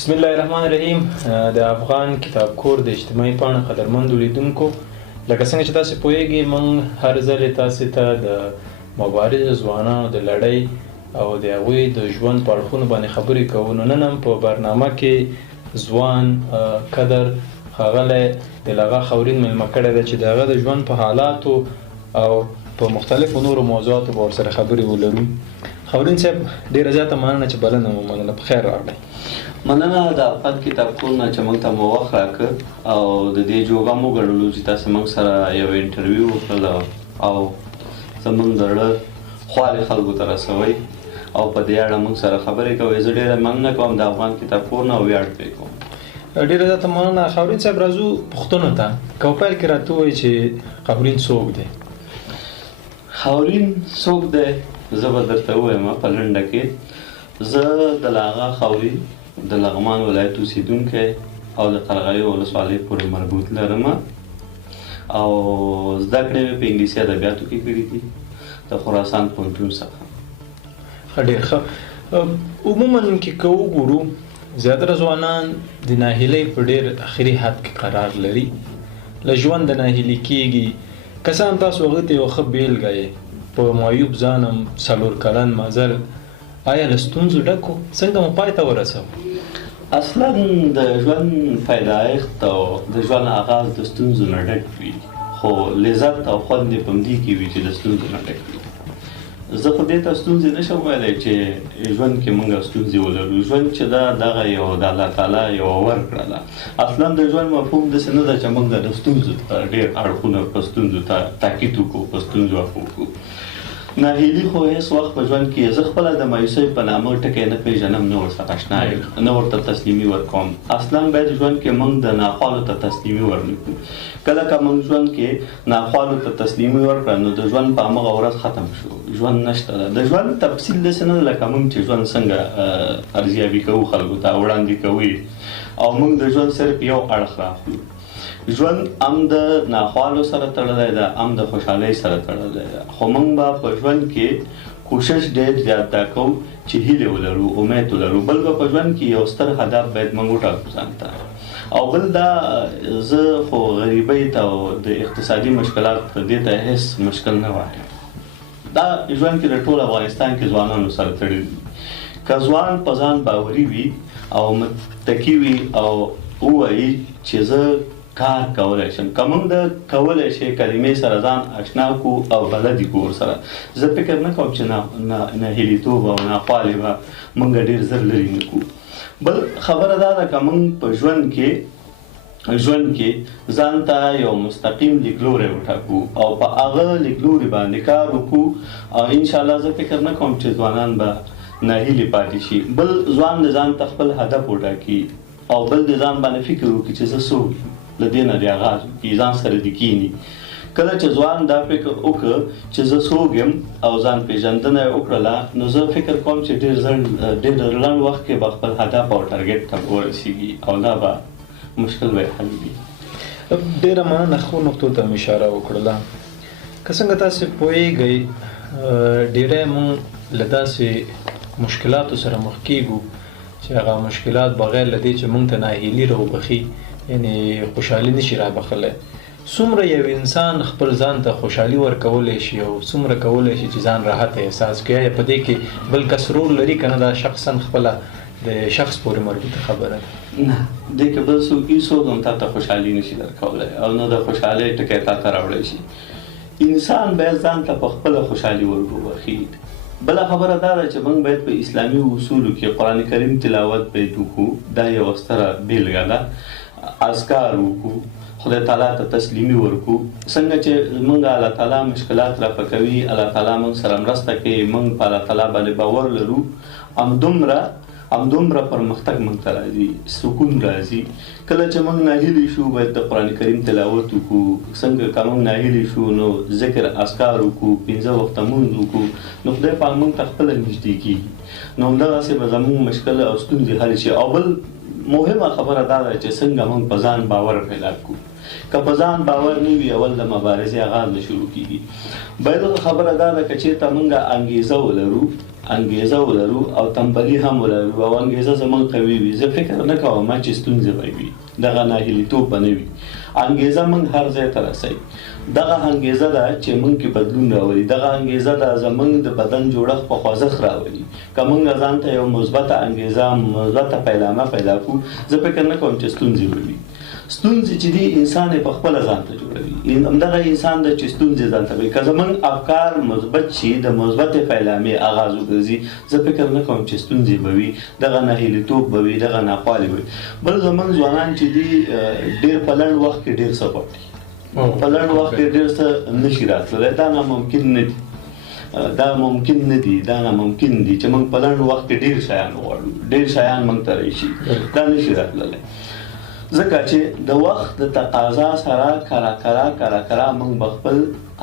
بسم الله الرحمن الرحیم. د افغان کتاب کور د اجتماعي پاڼه قدرمندو لیدونکو، لکه څنګه چې تاسو پوهیږئ، موږ هر ځل تاسو ته د مبارزو ځوانانو د لړۍ او د هغوی د ژوند په اړخونو باندې خبرې کوو. نو نن هم په برنامه کې ځوان قدر ښاغلی دلغه خاورین مېلمه کړی دی چې د هغه د ژوند په حالاتو او په مختلفو نورو موضوعاتو به ورسره خبرې ولرو. خاورین صاحب، ډېره زیاته مننه چې بلنه مو منله. په خیر راغلی. مننه د افغان کتاب کور نه چې موږ ته مو وخت راکړ او د دې جوګه مو ګڼلو چې تاسو موږ سره یو انټرویو وکړله او زموږ د زړه خواله خلکو ته رسوئ او په دې اړه موږ سره خبرې کوئ. زه ډېره مننه کوم د افغان کتاب کور نه او ویاړ پرې کوم. ډېره زیاته مننه. خاورین صاحب، راځو پوښتنو ته. که په پیل کې راته ووایي چې خاورین څوک دی؟ خاورین څوک دی زه به درته ووایم په لنډه کې. زه د لاغا خاورین د لغمان ولایت اوسیدونکی او د قرغیو ولسوالۍ پورې مربوط لرم او زده کړې مې په انګلیسي ادبیاتو کې کړي دي د خراسان پوهنتون څخه. ډېر ښه. عموما کې که وګورو، زیاتره ځوانان د ناهیلۍ په ډېر اخري حد کې قرار لري، له ژوند ناهیلي کېږي. که څه هم تاسو هغه ته یو ښه بیلګه یې. په معیوب ځانم 4 کلن مزل آیا له ستونزو ډک و؟ څنګه مو پای ته ورسوه؟ اصلا د ژوند پیدایښت او د ژوند آغاز د ستونزو نه ډک وي، خو لذت او خوند یې په همدې کې وي چې د ستونزو نه ډک وي. زه خو دې ته ستونزې نشم ویلی چې ژوند کې موږ ستونزې ولرو. ژوند چې ده دغه یو د الله تعالی یوه ورکړه ده. اصلا د ژوند مفهوم داسې نه ده چې موږ د ستونزو ته ډېر اړخونه په ستونزو ته تاکید وکړو، په ستونزو عفو وکړو. ناهیلي خو هیڅ وخت په ژوند کې زه خپله د مایوسۍ په نامه ټکی نه پېژنم، نه ورسره اشنا یم، نه ورته تسلیمي ورکوم. اصلا باید ژوند کې موږ د ناخوالو ته تسلیمي ورنکړو. کله که موږ ژوند کې ناخوالو ته تسلیمي ورکړه نو د ژوند په همغه ورځ ختم شو، ژوند نشته ده. د ژوند تفصیل داسې نه ده لکه موږ چې ژوند څنګه ارزیابي کوو، خلکو ته وړاندې کوي او موږ د ژوند صرف یو اړخ راخلو. ژوند هم د ناخوالو سره تړلی ده، هم د خوشحالۍ سره تړلی ده. خو موږ به په ژوند کې کوشش ډېر زیات دا کوو چې هیلې ولرو، امید ولرو. بل به په ژوند کې یو ستر هدف باید موږ وټاکو ځان ته. او بل دا، زه خو غریبۍ ته او د اقتصادي مشکلات دې ته هېڅ مشکل نه وایم. دا ژوند کې د ټول افغانستان کې ځوانانو سره تړلي دي. که ځوان په ځان باوري وي او متقي وي او ووایي چې زه کار کولی شم، که موږ د کولی شي کلمې سره ځان اشنا کړو او بلد یې کړو ورسره، زه فکر نه کوم چې ناهیلیتوب او ناخوالې به موږ ډېر زر لرې نه کړو. بل خبره دا ده که موږ په ژوند کې ځان ته یو مستقیم لیکلوری وټاکو او په هغه لیکلوري باندې کار وکړو، او انشاءالله زه فکر نه کوم چې ځوانان به ناهیلي پاتې شي. بل ځوان د ځان ته خپل هدف وټاکي او بل د ځان باندې فکر وکړي چې زه څوک یم، له دې نه د آغاز وکړي، ځان سره دې کښېني. کله چې ځوان دا فکر وکړه چې زه څوک یم او ځان پېژندنه یې وکړله، نو زه فکر کوم چې ډېر لنډ وخت کې به خپل هدف او ټارګېټ ته ورسېږي او دا به مشکل به یې حل وي. ډېره مننه. ښو نقطو ته مې اشاره وکړله. که څنګه تاسې پوهیږئ، ډېری موږ له داسې مشکلاتو سره مخ کېږو چې هغه مشکلات بغیر له دې چې موږ ته ناهیلي راوبخي، یعنی خوشحالي نشي رابخلی. څومره یو انسان خپل ځان ته خوشحالي ورکولی شي او څومره کولی شي چې ځان راحت احساس کړي؟ یا په دې کې بل کس رول لري که نه؟ دا شخصا خپله د شخص پورې مربوطه خبره ده. نه، دې کې بل څوک هېڅوک هم تا ته خوشحالي نشي درکولی او نه د خوشحالۍ ټکی تا ته راوړی شي. انسان باید ځان ته په خپله خوشحالي وروبخي. بله خبره دا ده چې موږ باید په اسلامي اصولو کې قرآن کریم تلاوت باید وکړو. دا یوه ستره بیلګه ده. اذکار وکړو، خدای تعالی ته تسلیمي ورکړو. څنګه چې موږ الله تعالی مشکلات رافقوي، الله تعالی موږ سره مرسته کوي، موږ په الله تعالی باندې باور لرو، همدومره پرمختګ موږ ته راځي، سکون راځي. کله چې موږ ناهیلي شو باید د قرآن کریم تلاوت وکړو. څنګه که موږ ناهیلي شو نو ذکر اذکار وکړو، 5 وخته لمونځ وکړو، نو خدای پاک موږ ته خپله نږدې کېږي. نو همدغسې به زموږ مشکل او ستونزې حل شي. او بل مهمه خبره دا ده چې څنګه موږ په ځان باور پیدا کړو. که په ځان باور نه وي اول د مبارزې آغاز نه شروع کېږي. باید خبره دا ده که چېرته موږ انګېزه ولرو او تنبلي هم ولرو او انګېزه زموږ قوي وي، زه فکر نه کوم چې ستونزې به وي، دغه ناهیلیتوب به نه وي. انګېزه موږ هر ځای ته رسوي. دغه انګېزه ده چې موږ کې بدلون راولي، دغه انګېزه ده زموږ د بدن جوړښت په خوځښت راولي. که موږ ځان ته یو مثبته انګېزه، مثبته پیلامه پیدا کړو، زه فکر نه کوم چې ستونزې به وي. ستونزې چې دي انسان یې په خپله ځان ته جوړوي، همدغه انسان ده چې ستونزې ځان ته وي. که زموږ افکار مثبت شي، د مثبتې پیلامې آغاز وګرځي، زه فکر نه کوم چې ستونزې به وي، دغه ناهیلیتوب به وي، دغه ناخوالې به وي. بل زموږ ځوانان چې دي ډېر په لنډ وخت کې ډېر څه غواړي، په لنډ وخت کې ډېر څه نشي راتللی. دا ناممکن نه دي، دا ممکن نه دي، دا ناممکن دي چې موږ په لنډ وخت کې ډېر شیان وغواړو، ډېر شیان موږ ته راشي، دا نشي راتللی. ځکه چې د وخت د تقاضا سره کرا موږ به خپل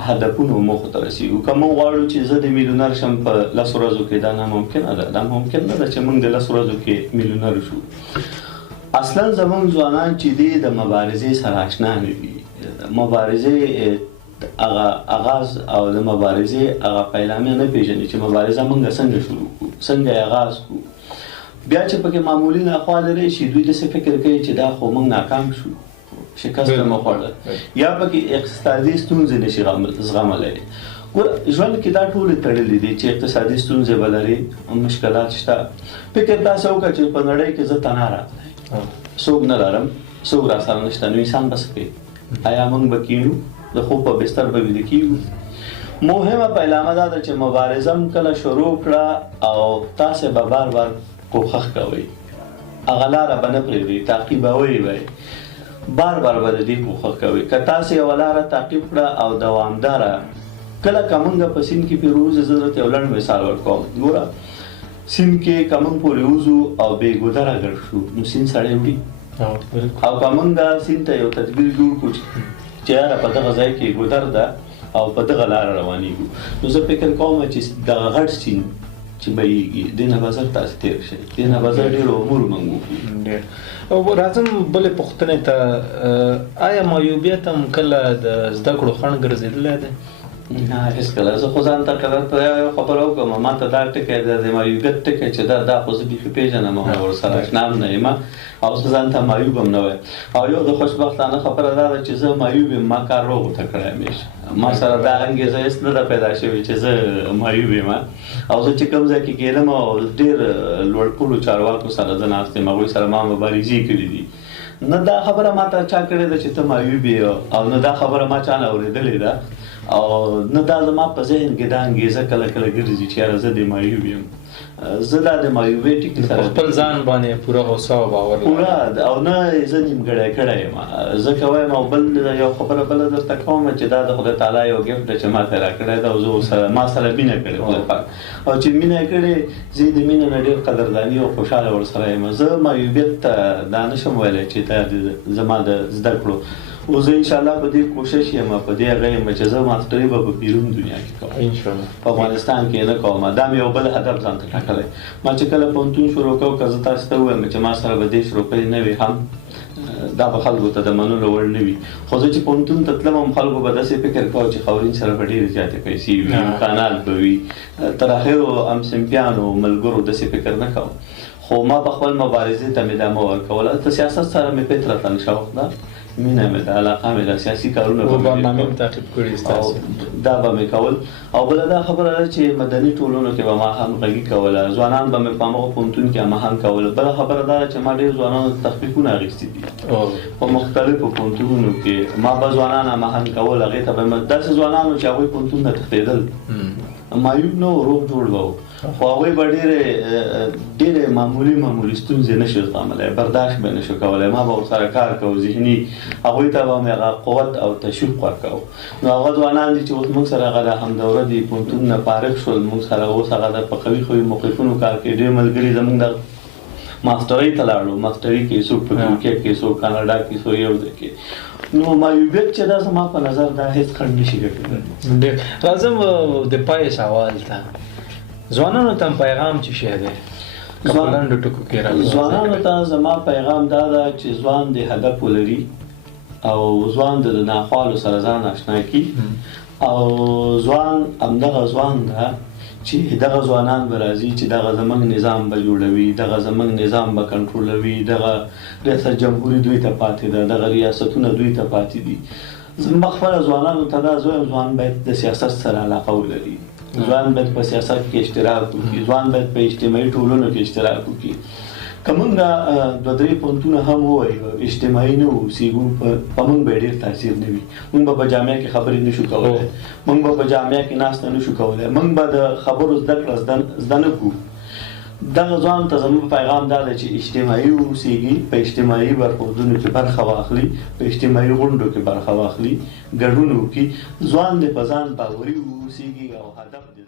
هدفونو موخو ته رسېږو. که موږ غواړو چې زه د میلیونر شم په 10 ورځو کې، دا ناممکنه ده، دا ممکن نه ده چې موږ د 10 ورځو کې میلیونر شو. اصلا زموږ ځوانان چې دي د مبارزې سره آشنا نه دي، مبارزې هغه آغاز او د مبارزې هغه پیلامې نه پېژني چې مبارزه موږ څنګه شروع کړو، څنګه یې آغاز کړو. بیا چې پکې معمولي ناخواله راشي، دوی داسې فکر کوي چې دا خو موږ ناکام شو، شکست مو خوړه، یا پکې اقتصادي ستونزې نشي زغملی. ګوره ژوند کې دا ټولې تړلې دي چې اقتصادي ستونزې به لري، مشکلات شته. فکر داسې وکړه چې په نړۍ کې زه تنها راغلی، څوک نه لرم، څوک راسره نشته، نو انسان به څه کوي؟ آیا موږ به کینو؟ د خوب په بستر به ویده کېږو؟ مهمه پیلامه دا ده چې مبارزه کله شروع کړه او تاسې به بار بار کوښښ کوئ، هغه لاره به نه پرېږدئ، تعقیبوئ به یې، بار بار به د دې کوښښ کوئ. که تاسې یوه لاره تعقیب کړه او دوامداره، کله که موږ په سیند کې پرې ووځو، زه درته یو لنډ مثال ورکوم. ګوره سیند کې که موږ پورې وځو او بې ګودره ګډ شو، نو سیند سړی وړي. او که موږ دا سیند ته یو تدبیر جوړ کړو چې یاره په دغه ځای کې ګودر ده او په دغه لاره روانېږو، نو زه فکر کوم چې دغه غټ سیند چې بهیږي، دې نه به زر تاسې تېر شئ، دې نه به زر ډېر امور موږ وکړو. راځم بلې پوښتنې ته، آیا معیوبیت هم کله د زده کړو خنډ ګرځېدلی دی؟ نه هېڅکله. زه خو ځان ته یو خبره وکړم، ما ته دا ټکی د معیوبیت ټکی چې دا خو زه بیخي پېژنم او ورسره اشنا هم نه یم، او زه ځان ته معیوب هم نه وایم. او یو د خوشبختانه خبره دا ده چې زه معیوب یم، ما کار روغ ورته کړی همیشه، ما سره دا انګېزه هېڅ نه ده پیدا شوې چې زه معیوب یم. او زه چې کوم ځای کې کېدم او ډېر لوړ پوړو چارواکو سره زه ناست یم، هغوی سره ما مبارزې کړي دي. نه دا خبره ما ته چا کړې ده چې ته معیوب یې، او نه دا خبره ما چا نه اورېدلې ده، او نه دا زما په ذهن کې دا انګېزه کله کله ګرځي چې یاره زه د معیوب یم. زه دا د معیوبۍ ټکي سره خپل ځان باندې پوره غوسه او باور پوره، او نه زه نیمګړی کړی یم، زه که وایم. او بل یو خبره بله درته کوم چې دا د خدای تعالی یو ګفټ ده چې ما ته راکړی ده، او زه ورسره ما سره مینه کړې خدای پاک، او چې مینه یې کړې، زه د مینې نه ډېر قدرداني او خوشحاله ورسره یم. زه معیوبیت ته دا نشم ویلی چې دا زما د زده کړو. او زه انشاءالله په دې کوشش یم، په دې هغه یم چې زه ماسټري به په بیرون دنیا کې کوم، انشاءالله په افغانستان کې نه کوم. دا مې یو بل هدف ځان ته ټاکلی. ما چې کله پوهنتون شروع کوم، که زه تاسو ته ووایم چې ما سره به 10 روپۍ نه وي هم، دا به خلکو ته د منلو وړ نه وي. خو زه چې پوهنتون ته تلم، هم خلکو به داسې فکر کوو چې خاورین سره به ډېرې زیاتې پیسې وي، امکانات به وي. تر اخرو همصنفیانو ملګرو داسې فکر نه کوم. خو ما په خپل مبارزې ته مې ادامه ورکوله. ته سیاست سره مې فطرتاً شوق ده، مینه مې ده، علاقه مې ده، سیاسي کارونه به برنامې هم تعقیب کړي ستاسې، دا به مې کول. او بله دا خبره ده چې مدني ټولنو کې به ما همغږي کوله، ځوانان به مې په همغه پوهنتون کې هماهنګ کوله. بله خبره دا ده چې ما ډېر ځوانانو ته تخفیفونه اخیستي دي په مختلفو پوهنتونونو کې، ما به ځوانان هماهنګ کول. هغې ته به داسې ځوانانو چې هغوی پوهنتون ته تښتېدل، معیوب نه و، روغ جوړ به و، خو هغوی به ډېرې معمولي ستونزې نه شي زغملی، برداشت به نه شو کولی. ما به ورسره کار کوو، ذهني هغوی ته به مې هغه قوت او تشویق ورکوو. نو هغه ځوانان دي چې اوس موږ سره هغه د همدوره دي، پوهنتون نه فارغ شول، موږ سره اوس هغه د په قوي قوي موقفونو کار کوي. ډېر ملګري زموږ د ماسټرۍ ته لاړو، ماسټري کې څوک په ترکیه کې، څوک کاناډا کې، څوک یو ځای کې. نو معیوبیت چې دا زما په نظر دا هېڅ خنډ نشي ګټلی. راځم د پای سوال ته، ځوانانو ته پیغام چې شی دی؟ ځوانانو ته زما پیغام دا ده چې ځوان د هدف ولري او ځوان د ناخوالو سره ځان آشنا کړي او ځوان همدغه ځوان ده چې دغه ځوانان به راځي چې دغه زموږ نظام به جوړوي، دغه زموږ نظام به کنټرولوي، دغه ریاست جمهوري دوی ته پاتې ده، دغه ریاستونه دوی ته پاتې دي. زما خپله ځوانانو ته دا زه وایم ځوان باید د سیاست سره علاقه ولري، ځوان باید په سیاست کې اشتراک وکړي، ځوان باید په اجتماعي ټولنو کې اشتراک وکړي. که موږ دوه درې پوینټونه هم ووایو اجتماعي نه اوسېږو په موږ به ډېر تاثیر نه وي. موږ به په جامعه کې خبرې نه شو کولی، موږ به په جامعه کې ناسته نه شو کولی، موږ به د خبرو زده کړه زده نه کړو. دغه ځوان ته زموږ پیغام دا دی چې اجتماعي اوسېږي، په اجتماعي برخوردونو کې برخه واخلي، په اجتماعي غونډو کې برخه واخلي، ګډون وکړي، ځوان دې په ځان باوري اوسېږي او هدف دې